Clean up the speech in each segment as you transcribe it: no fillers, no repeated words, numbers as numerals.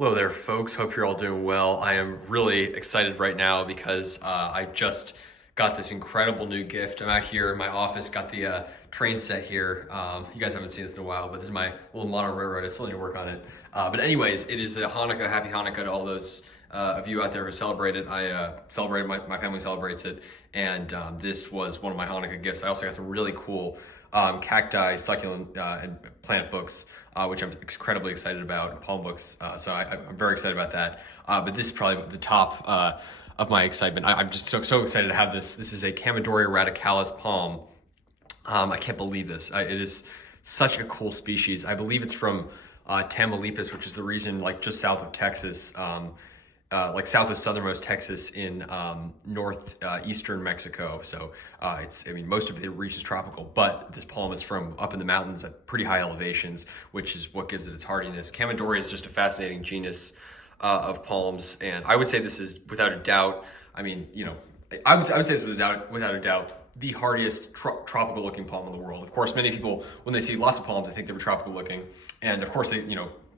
Hello there, folks. Hope you're all doing well. I am really excited right now because I just got this incredible new gift. I'm out here in my office, got the train set here. You guys haven't seen this in a while, but this is my little model railroad. I still need to work on it. But anyways, it is a Hanukkah. Happy Hanukkah to all those of you out there who celebrate it. I celebrated, my family celebrates it. And this was one of my Hanukkah gifts. I also got some really cool cacti, succulent, and plant books, which I'm incredibly excited about, palm books. So I'm very excited about that. But this is probably the top of my excitement. I'm just so excited to have this. This is a Chamaedorea radicalis palm. I can't believe this. It is such a cool species. I believe it's from Tamaulipas, which is the region like just south of Texas. Like south of southernmost Texas in northeastern Mexico. So I mean, most of the region is tropical, but this palm is from up in the mountains at pretty high elevations, which is what gives it its hardiness. Chamaedorea is just a fascinating genus of palms, and I would say this is without a doubt, I mean, I would say this without a doubt, the hardiest tropical looking palm in the world. Of course, many people, when they see lots of palms, they think they're tropical looking. And of course,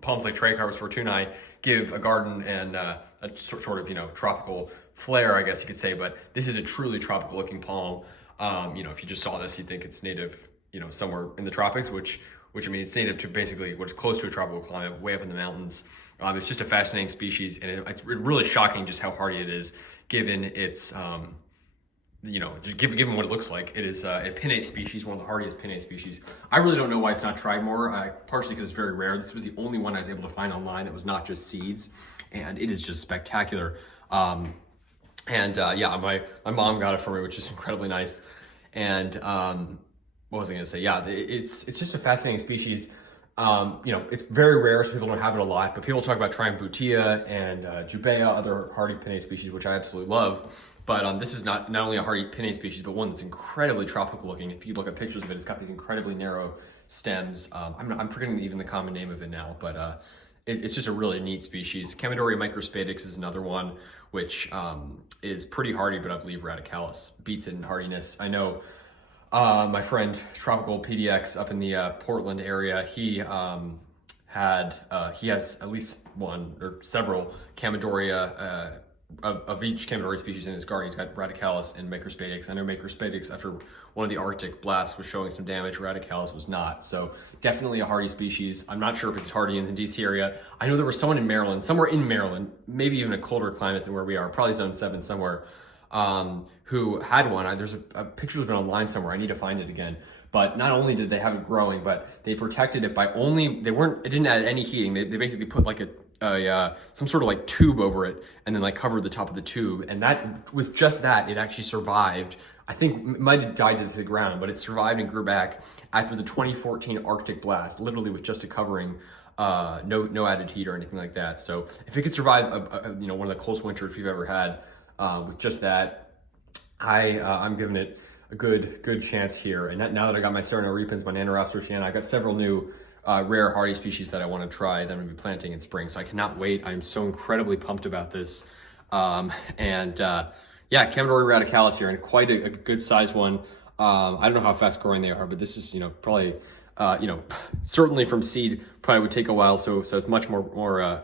palms like Tricharpus fortunei give a garden and a sort of, tropical flair, I guess you could say. But this is a truly tropical looking palm. If you just saw this, you'd think it's native, somewhere in the tropics, which I mean, it's native to basically what's close to a tropical climate, way up in the mountains. It's just a fascinating species, and it's really shocking just how hardy it is, given its, given what it looks like. It is a pinnate species, one of the hardiest pinnate species. I really don't know why it's not tried more, partially because it's very rare. This was the only one I was able to find online that was not just seeds, and it is just spectacular. Yeah, my mom got it for me, which is incredibly nice. And what was I going to say? Yeah, it's just a fascinating species. It's very rare, so people don't have it a lot, but people talk about trying Butia and Jubea, other hardy pinnate species, which I absolutely love. But this is not only a hardy pinnate species, but one that's incredibly tropical looking. If you look at pictures of it, it's got these incredibly narrow stems. I'm forgetting even the common name of it now, but it's just a really neat species. Chamaedorea microspadix is another one, which is pretty hardy, but I believe radicalis beats it in hardiness. I know my friend Tropical PDX up in the Portland area, he has at least one or several Chamaedorea of each Chamaedorea species in his garden. He's got radicalis and microspadix. I know microspadix, after one of the Arctic blasts, was showing some damage. Radicalis was not. So definitely a hardy species. I'm not sure if it's hardy in the DC area. I know there was someone in Maryland, somewhere in Maryland, maybe even a colder climate than where we are, probably zone 7 somewhere, who had one. There's a picture of it online somewhere. I need to find it again. But not only did they have it growing, but they protected it by it didn't add any heating. They basically put like some sort of like tube over it, and then like covered the top of the tube. And that, with just that, it actually survived. I think it might have died to the ground, but it survived and grew back after the 2014 Arctic blast, literally with just a covering, no added heat or anything like that. So if it could survive, one of the coldest winters we've ever had, with just that, I'm giving it a good chance here. And now that I got my Serenarepens, my Nanorops Russiana, I got several new rare hardy species that I want to try that I'm going to be planting in spring. So I cannot wait. I'm so incredibly pumped about this. Yeah, Chamaedorea radicalis here, and quite a good size one. I don't know how fast growing they are, but this is, probably, certainly from seed, probably would take a while. So it's much more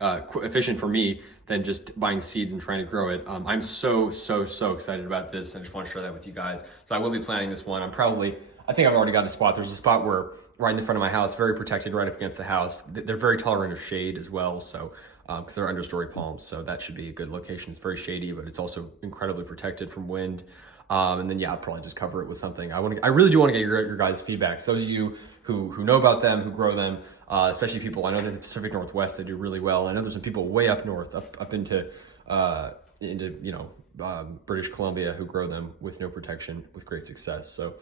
efficient for me than just buying seeds and trying to grow it. I'm so excited about this. I just want to share that with you guys. So I will be planting this one. I think I've already got a spot. There's a spot right in the front of my house, very protected right up against the house. They're very tolerant of shade as well. So, because they're understory palms. So that should be a good location. It's very shady, but it's also incredibly protected from wind. And then, yeah, I'll probably just cover it with something. I really do want to get your guys' feedback. So those of you who know about them, who grow them, especially people, I know that the Pacific Northwest, they do really well. I know there's some people way up north, up into British Columbia, who grow them with no protection with great success. So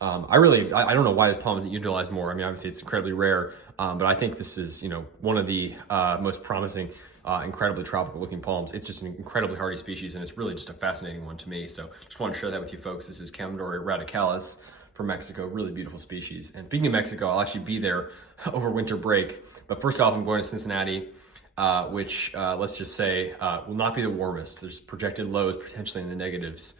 I don't know why this palm isn't utilized more. I mean, obviously it's incredibly rare, but I think this is, one of the most promising, incredibly tropical looking palms. It's just an incredibly hardy species, and it's really just a fascinating one to me. So just want to share that with you folks. This is Chamaedorea radicalis from Mexico, really beautiful species. And speaking of Mexico, I'll actually be there over winter break. But first off, I'm going to Cincinnati, which let's just say will not be the warmest. There's projected lows potentially in the negatives.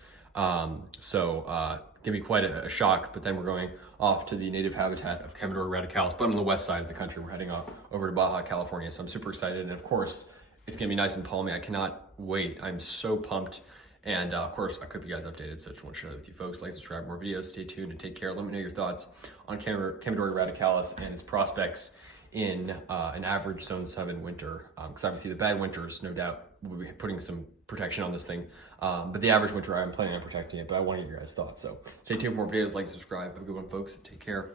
Give me quite a shock, but then we're going off to the native habitat of Chamaedorea radicalis, but on the west side of the country. We're heading over to Baja California, so I'm super excited, and of course, it's gonna be nice and palmy. I cannot wait. I'm so pumped, and of course, I keep you guys updated, so I just want to share that with you folks. Like, subscribe, more videos, stay tuned, and take care. Let me know your thoughts on Chamaedorea radicalis and its prospects in an average zone 7 winter, because obviously the bad winters, no doubt, we'll be putting some protection on this thing, but the average winter I'm planning on protecting it, but I want to get your guys' thoughts. So stay tuned for more videos, like, subscribe. Have a good one, folks. Take care.